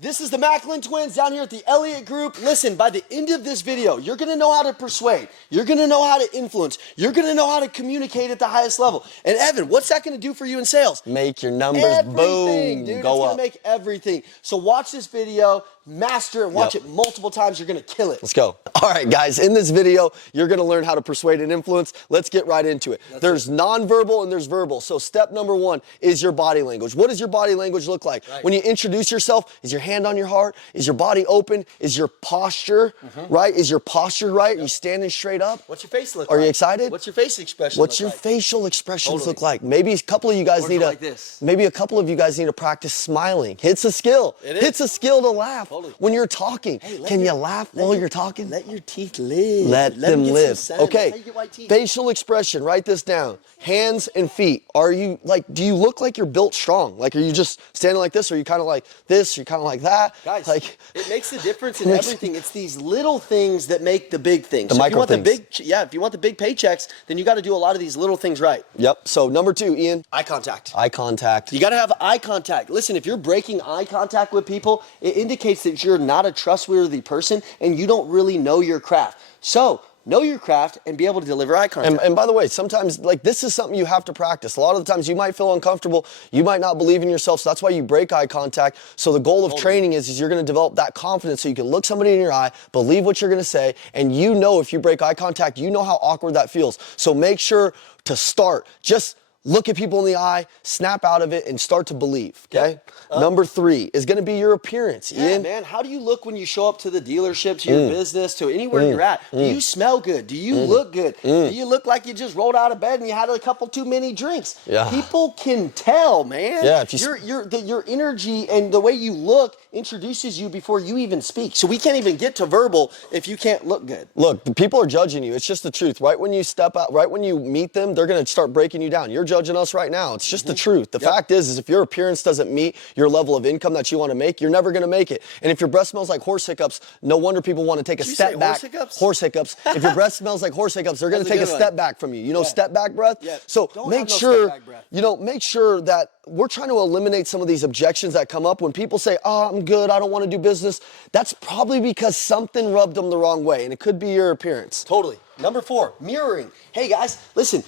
This is the Macklin twins down here at the Elliott Group. Listen, by the end of this video, you're gonna know how to persuade. You're gonna know how to influence. You're gonna know how to communicate at the highest level. And Evan, what's that gonna do for you in sales? Make your numbers Everything, boom, dude. go It's up. gonna make everything. So watch this video, master it, and watch it multiple times. You're gonna kill it. Let's go. All right, guys, in this video, you're gonna learn how to persuade and influence. Let's get right into it. There's nonverbal and there's verbal. So step number one is your body language. What does your body language look like? When you introduce yourself, is your hand on your heart? Is your body open? Is your posture right? Is your posture right? Are you standing straight up? What's your face look like? Are you excited? What's your face expression What's look your like? facial expressions look like? Maybe a couple of you guys need to like this? maybe a couple of you guys need to practice smiling. It's a skill. It's a skill to laugh when you're talking. Can you laugh while you're talking? Let your teeth live. Let them live. Okay. That's how you get white teeth. Facial expression. Write this down. Hands and feet. Are you like? Do you look like you're built strong? Like, are you just standing like this? Or are you kind of like this? Or you kind of like that? Guys, like, it makes a difference in everything. It's these little things that make the big things. The so micro if you want things. if you want the big paychecks, then you got to do a lot of these little things right. Yep. So number two, Ian. Eye contact. Eye contact. You got to have eye contact. Listen, if you're breaking eye contact with people, it indicates that you're not a trustworthy person and you don't really know your craft. So know your craft and be able to deliver eye contact. And by the way, sometimes, like, this is something you have to practice. A lot of the times you might feel uncomfortable. You might not believe in yourself. So that's why you break eye contact. So the goal of training is you're going to develop that confidence so you can look somebody in your eye, believe what you're going to say, and you know if you break eye contact, you know how awkward that feels. So make sure to start. Just look at people in the eye, snap out of it, and start to believe, okay? Number three is gonna be your appearance, Ian. Man, how do you look when you show up to the dealership, to your business, to anywhere you're at? Do you smell good? Do you look good? Do you look like you just rolled out of bed and you had a couple too many drinks? Yeah. People can tell, man. Yeah, if your energy and the way you look introduces you before you even speak. So we can't even get to verbal if you can't look good. Look, the people are judging you. It's just the truth. Right when you step out, right when you meet them, they're gonna start breaking you down. You're judging us right now. It's just the truth. The fact is if your appearance doesn't meet your level of income that you want to make, you're never going to make it. And if your breath smells like horse hiccups, no wonder people want to take a step back. Horse hiccups? If your breath smells like horse hiccups, they're going to take a step back from you. You know, step back breath? Yeah. So Don't make have no sure, step back breath. you know, make sure that we're trying to eliminate some of these objections that come up when people say, oh, I'm good, I don't want to do business. That's probably because something rubbed them the wrong way, and it could be your appearance. Totally. Number four, mirroring. Hey guys, listen.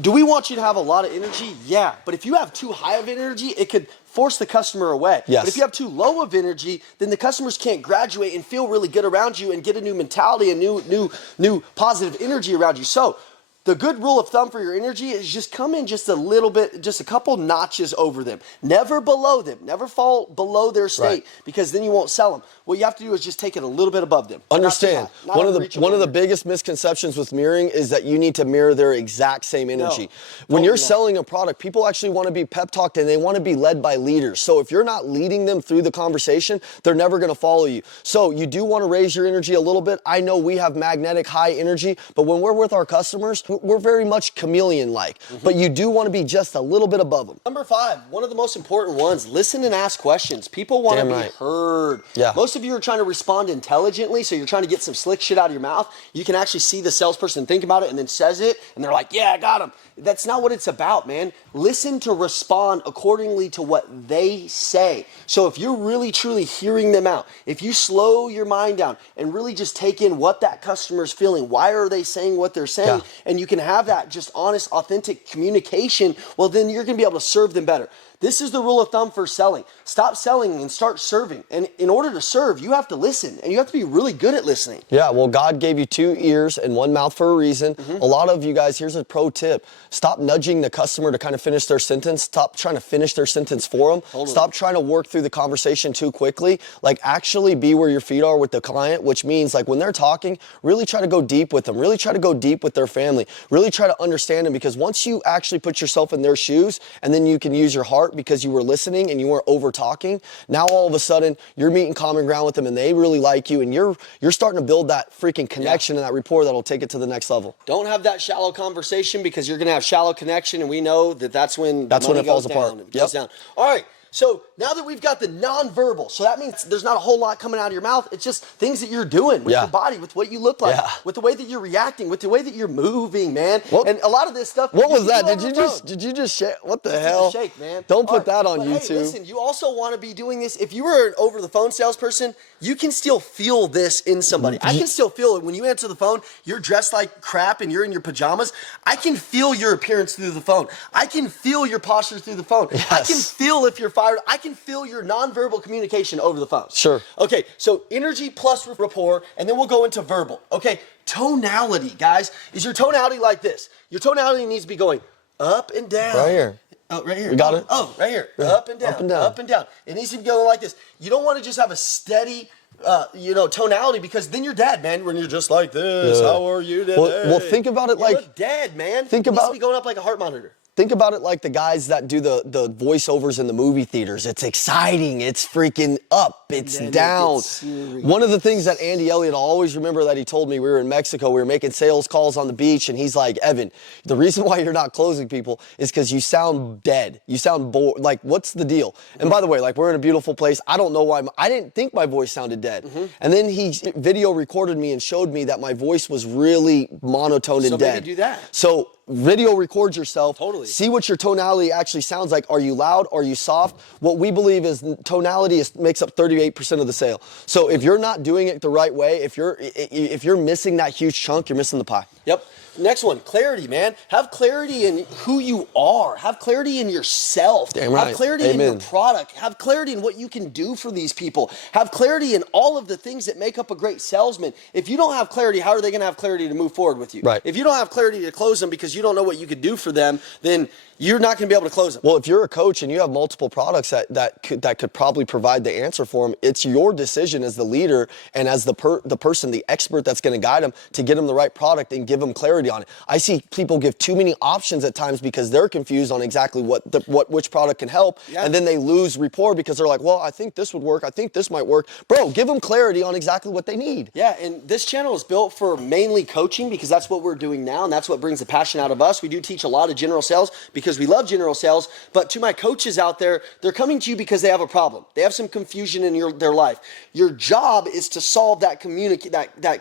Do we want you to have a lot of energy? Yeah. But if you have too high of energy, it could force the customer away. Yes. But if you have too low of energy, then the customers can't graduate and feel really good around you and get a new mentality, a new positive energy around you. So the good rule of thumb for your energy is just come in just a little bit, just a couple notches over them. Never below them. Never fall below their state because then you won't sell them. What you have to do is just take it a little bit above them. Understand, Not one unreachable. of the biggest misconceptions with mirroring is that you need to mirror their exact same energy. When you're selling a product, people actually want to be pep talked and they want to be led by leaders. So if you're not leading them through the conversation, they're never going to follow you. So you do want to raise your energy a little bit. I know we have magnetic high energy, but when we're with our customers, we're very much chameleon-like. But you do want to be just a little bit above them. Number five, one of the most important ones, listen and ask questions. People want to be heard. Yeah. Most of you are trying to respond intelligently, so you're trying to get some slick shit out of your mouth. You can actually see the salesperson think about it and then says it, and they're like, yeah, I got him. That's not what it's about, man. Listen to respond accordingly to what they say. So if you're really, truly hearing them out, if you slow your mind down and really just take in what that customer's feeling, why are they saying what they're saying, and you can have that just honest, authentic communication, well, then you're going to be able to serve them better. This is the rule of thumb for selling. Stop selling and start serving. And in order to serve, you have to listen, and you have to be really good at listening. Yeah, well, God gave you 2 ears and 1 mouth for a reason. A lot of you guys, here's a pro tip. Stop nudging the customer to kind of finish their sentence. Stop trying to finish their sentence for them. Stop trying to work through the conversation too quickly. Like, actually be where your feet are with the client, which means, like, when they're talking, really try to go deep with them. Really try to go deep with their family. Really try to understand them, because once you actually put yourself in their shoes, and then you can use your heart because you were listening and you weren't over talking, now all of a sudden you're meeting common ground with them and they really like you, and you're starting to build that freaking connection and that rapport that'll take it to the next level. Don't have that shallow conversation, because you're going to have shallow connection, and we know that that's when it falls apart. It goes down. All right. So now that we've got the nonverbal, so that means there's not a whole lot coming out of your mouth. It's just things that you're doing with your body, with what you look like, with the way that you're reacting, with the way that you're moving, man. And a lot of this stuff. What was that? Did you just shake? What the hell? Shake, man. Don't put that on YouTube. Hey, listen, you also want to be doing this. If you were an over-the-phone salesperson, you can still feel this in somebody. I can still feel it when you answer the phone. You're dressed like crap and you're in your pajamas. I can feel your appearance through the phone. I can feel your posture through the phone. Yes. I can feel if you're fired. I can feel your nonverbal communication over the phone. Sure. Okay, so energy plus rapport, and then we'll go into verbal. Okay, tonality, guys. Is your tonality like this? Your tonality needs to be going up and down. Right here. Oh, right here. You got it? Oh, right here. Yeah. Up and down. Up and down. Up and down. It needs to be going like this. You don't want to just have a steady, tonality, because then you're dead, man. When you're just like this, how are you today? Well, think about it like... You're dead, man. Think it about... needs to be going up like a heart monitor. Think about it like the guys that do the voiceovers in the movie theaters. It's exciting. It's freaking up. It's down. One of the things that Andy Elliott, I'll always remember that he told me, we were in Mexico, we were making sales calls on the beach, and he's like, Evan, the reason why you're not closing people is because you sound dead. You sound bored. Like, what's the deal? And by the way, like, we're in a beautiful place. I don't know why. I didn't think my voice sounded dead. And then he video recorded me and showed me that my voice was really monotone and dead. So maybe do that. So video record yourself. Totally. See what your tonality actually sounds like. Are you loud? Are you soft? What we believe is tonality makes up 38% of the sale. So if you're not doing it the right way, if you're missing that huge chunk, you're missing the pie. Yep. Next one, clarity, man. Have clarity in who you are. Have clarity in yourself. Damn right. Have clarity in your product. Have clarity in what you can do for these people. Have clarity in all of the things that make up a great salesman. If you don't have clarity, how are they going to have clarity to move forward with you? Right. If you don't have clarity to close them because you don't know what you could do for them, then you're not going to be able to close them. Well, if you're a coach and you have multiple products that could probably provide the answer for them, it's your decision as the leader and as the person, the expert that's going to guide them to get them the right product and give them clarity on it. I see people give too many options at times because they're confused on exactly which product can help, and then they lose rapport because they're like, well, I think this would work. I think this might work. Bro, give them clarity on exactly what they need. Yeah, and this channel is built for mainly coaching because that's what we're doing now, and that's what brings the passion out of us. We do teach a lot of general sales because we love general sales, but to my coaches out there, they're coming to you because they have a problem. They have some confusion in their life. Your job is to solve that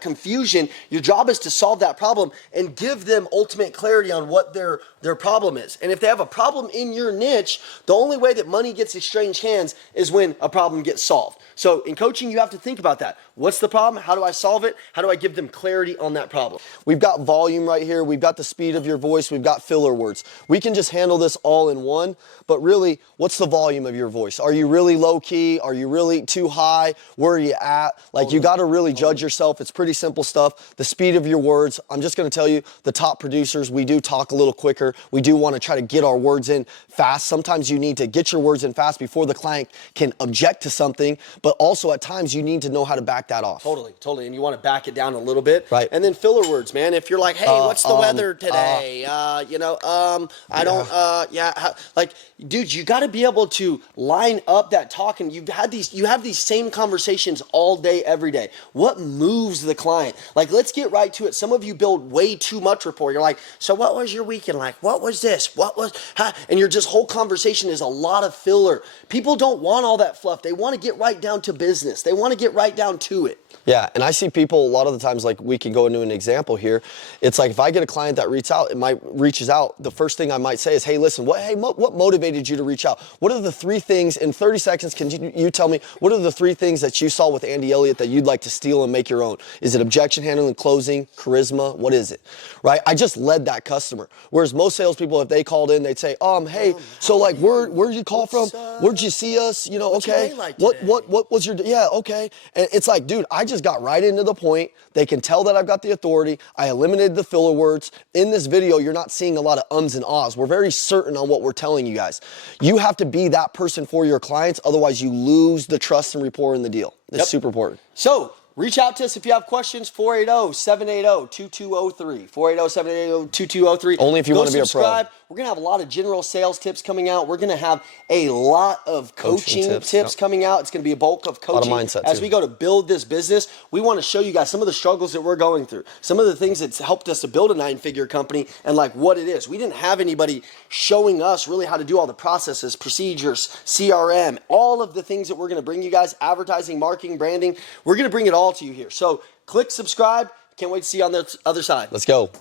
confusion. Your job is to solve that problem and give them ultimate clarity on what their problem is. And if they have a problem in your niche, the only way that money gets exchanged hands is when a problem gets solved. So in coaching, you have to think about that. What's the problem? How do I solve it? How do I give them clarity on that problem? We've got volume right here. We've got the speed of your voice. We've got filler words. We can just handle this all in one, but really, what's the volume of your voice? Are you really low key? Are you really too high? Where are you at? Like, you got to really judge yourself. It's pretty simple stuff. The speed of your words. I'm just going to tell you, the top producers, we do talk a little quicker. We do want to try to get our words in fast. Sometimes you need to get your words in fast before the client can object to something, but also at times you need to know how to back that off. Totally. And you want to back it down a little bit. Right. And then filler words, man. If you're like, hey, what's the weather today? Like, dude, you got to be able to line up that talk, and you have these same conversations all day, every day. What moves the client? Like, let's get right to it. Some of you build way too much rapport. You're like, so what was your weekend like? What was this? And your whole conversation is a lot of filler. People don't want all that fluff. They want to get right down to business. They want to get right down to it. Yeah, and I see people a lot of the times, like, we can go into an example here. It's like, if I get a client that reaches out, the first thing I might say is, hey, listen, what motivated you to reach out? What are the 3 things, in 30 seconds, can you tell me, what are the 3 things that you saw with Andy Elliott that you'd like to steal and make your own? Is it objection handling, closing, charisma? What is it, right? I just led that customer. Whereas most salespeople, if they called in, they'd say, hey, so like, where'd you call from? Where'd you see us? You know, okay. What was your, okay. And it's like, dude, I just got right into the point. They can tell that I've got the authority. I eliminated the filler words. In this video, you're not seeing a lot of ums and ahs. We're very certain on what we're telling you guys. You have to be that person for your clients. Otherwise, you lose the trust and rapport in the deal. It's super important. So reach out to us if you have questions, 480-780-2203. 480-780-2203. Only if you want to be a pro. We're going to have a lot of general sales tips coming out. We're going to have a lot of coaching tips coming out. It's going to be a bulk of coaching. A lot of mindset, as too. we go to build this business, we want to show you guys some of the struggles that we're going through, some of the things that's helped us to build a 9-figure company and like what it is. We didn't have anybody showing us really how to do all the processes, procedures, CRM, all of the things that we're going to bring you guys, advertising, marketing, branding. We're going to bring it all to you here. So click subscribe. Can't wait to see you on the other side. Let's go.